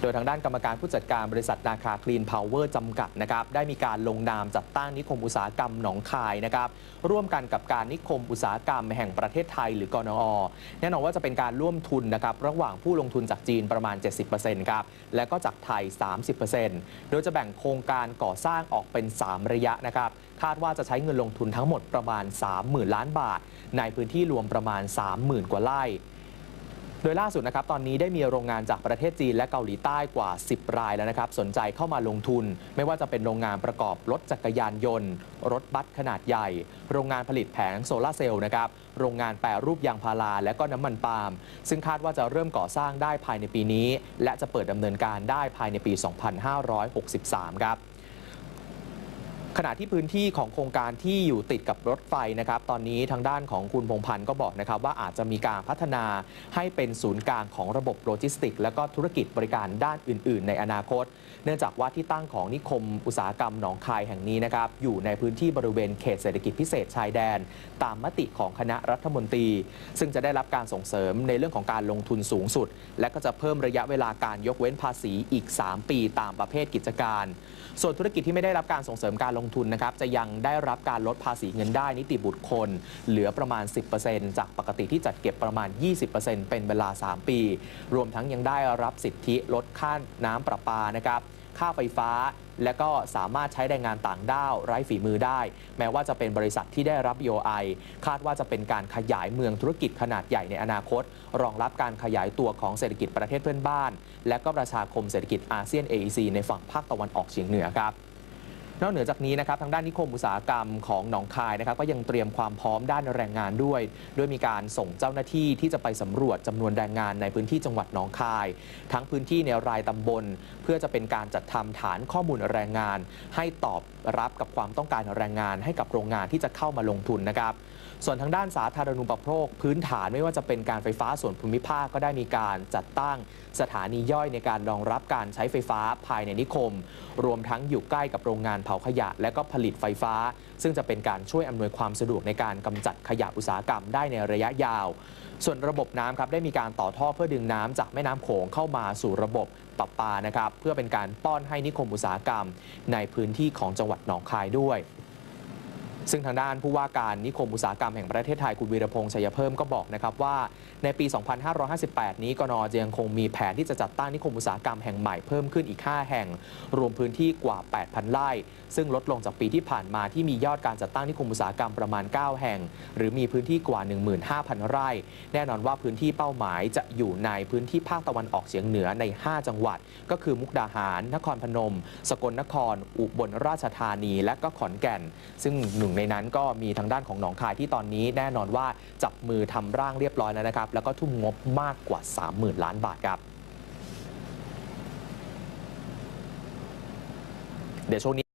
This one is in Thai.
โดยทางด้านกรรมการผู้จัดการบริษัทนาคาคลีนพาวเวอร์จำกัดนะครับได้มีการลงนามจัดตั้งนิคมอุตสาหกรรมหนองคายนะครับร่วมกันกับการนิคมอุตสาหกรรมแห่งประเทศไทยหรือกนอ แน่นอนว่าจะเป็นการร่วมทุนนะครับระหว่างผู้ลงทุนจากจีนประมาณ 70%ครับและก็จากไทย 30%โดยจะแบ่งโครงการก่อสร้างออกเป็น 3 ระยะนะครับคาดว่าจะใช้เงินลงทุนทั้งหมดประมาณ 30,000 ล้านบาท ในพื้นที่รวมประมาณ 30,000 กว่าไร่ โดยล่าสุดนะครับตอนนี้ได้มีโรงงานจากประเทศจีนและเกาหลีใต้กว่า 10 รายแล้วนะครับ สนใจเข้ามาลงทุน ไม่ว่าจะเป็นโรงงานประกอบรถจักรยานยนต์ รถบัสขนาดใหญ่ โรงงานผลิตแผงโซลาเซลล์นะครับโรงงานแปรรูปยางพาราและก็น้ำมันปาล์มซึ่งคาดว่าจะเริ่มก่อสร้างได้ภายในปีนี้ และจะเปิดดำเนินการได้ภายในปี 2563 ครับ ขณะที่พื้นที่ของโครงการที่อยู่ติดกับรถไฟนะครับ ตอนนี้ทางด้านของคุณพงพันธ์ก็บอกนะครับว่าอาจจะมีการพัฒนาให้เป็นศูนย์กลางของระบบโลจิสติก และก็ธุรกิจบริการด้านอื่น ๆ ในอนาคต เนื่องจากว่าที่ตั้งของนิคมอุตสาหกรรมหนองคายแห่งนี้นะครับ อยู่ในพื้นที่บริเวณเขตเศรษฐกิจพิเศษชายแดน ตามมติของคณะรัฐมนตรี ซึ่งจะได้รับการส่งเสริมในเรื่องของการลงทุนสูงสุด และก็จะเพิ่มระยะเวลาการยกเว้นภาษีอีก 3 ปี ตามประเภทกิจการ ส่วนธุรกิจที่ไม่ได้รับการส่งเสริมการลงทุนนะครับจะยังได้รับการลดภาษีเงินได้นิติบุคคล เหลือประมาณ 10%จากปกติที่จัดเก็บประมาณ 20%เป็นเวลา 3 ปี รวมทั้งยังได้รับสิทธิลดค่าน้ำประปานะครับค่าไฟฟ้าและก็สามารถใช้แรงงานต่างด้าวไร้ฝีมือได้ แม้ว่าจะเป็นบริษัทที่ได้รับ BOI คาดว่าจะเป็นการขยายเมืองธุรกิจขนาดใหญ่ในอนาคต รองรับการขยายตัวของเศรษฐกิจประเทศเพื่อนบ้าน และก็ประชาคมเศรษฐกิจอาเซียน AEC ในฝั่งภาคตะวันออกเฉียงเหนือครับ นอกเหนือจากนี้นะครับทางด้านนิคมอุตสาหกรรมของหนองคายนะครับก็ยังเตรียมความพร้อมด้านแรงงานด้วยด้วยมีการส่งเจ้าหน้าที่ที่จะไปสำรวจจำนวนแรงงานในพื้นที่จังหวัดหนองคาย ทั้งพื้นที่ในรายตำบล เพื่อจะเป็นการจัดทำฐานข้อมูลแรงงาน ให้ตอบรับกับความต้องการแรงงาน ให้กับโรงงานที่จะเข้ามาลงทุนนะครับส่วนทางด้านสาธารณูปโภค พื้นฐานไม่ว่าจะเป็นการไฟฟ้าส่วนภูมิภาคก็ได้มีการจัดตั้งสถานีย่อยในการรองรับการใช้ไฟฟ้าภายในนิคม รวมทั้งอยู่ใกล้กับโรงงานเผาขยะ และก็ผลิตไฟฟ้า ซึ่งจะเป็นการช่วยอำนวยความสะดวกในการกำจัดขยะอุตสาหกรรมได้ในระยะยาว ส่วนระบบน้ำครับได้มีการต่อท่อเพื่อดึงน้ำจากแม่น้ำโขงเข้ามาสู่ระบบปรับปานะครับ เพื่อเป็นการป้อนให้นิคมอุตสาหกรรม ในพื้นที่ของจังหวัดหนองคายด้วย ซึ่งทางด้านผู้ว่าการนิคมอุตสาหกรรมแห่งประเทศไทยคุณวีรพงษ์ชัยเพิ่มก็บอกนะครับว่าในปี 2558 นี้กนจะยังคงมีแผนที่จะจัดตั้งนิคมอุตสาหกรรมแห่งใหม่เพิ่มขึ้นอีก 5 แห่ง รวมพื้นที่กว่า 8,000 ไร่ ซึ่งลดลงจากปีที่ผ่านมาที่มียอดการจัดตั้งนิคมอุตสาหกรรมประมาณ 9 แห่ง หรือมีพื้นที่กว่า 15,000 ไร่ แน่นอนว่าพื้นที่เป้าหมายจะอยู่ในพื้นที่ภาคตะวันออกเฉียงเหนือใน 5 จังหวัด ก็คือมุกดาหาร นครพนม สกลนคร อุบลราชธานี และก็ขอนแก่น ซึ่งหนึ่งในนั้นก็มีทางด้านของหนองคายที่ตอนนี้แน่นอนว่าจับมือทำร่างเรียบร้อยแล้วนะครับ แล้วก็ทุ่มงบมากกว่า 30,000 ล้านบาทครับ เดี๋ยวช่วงนี้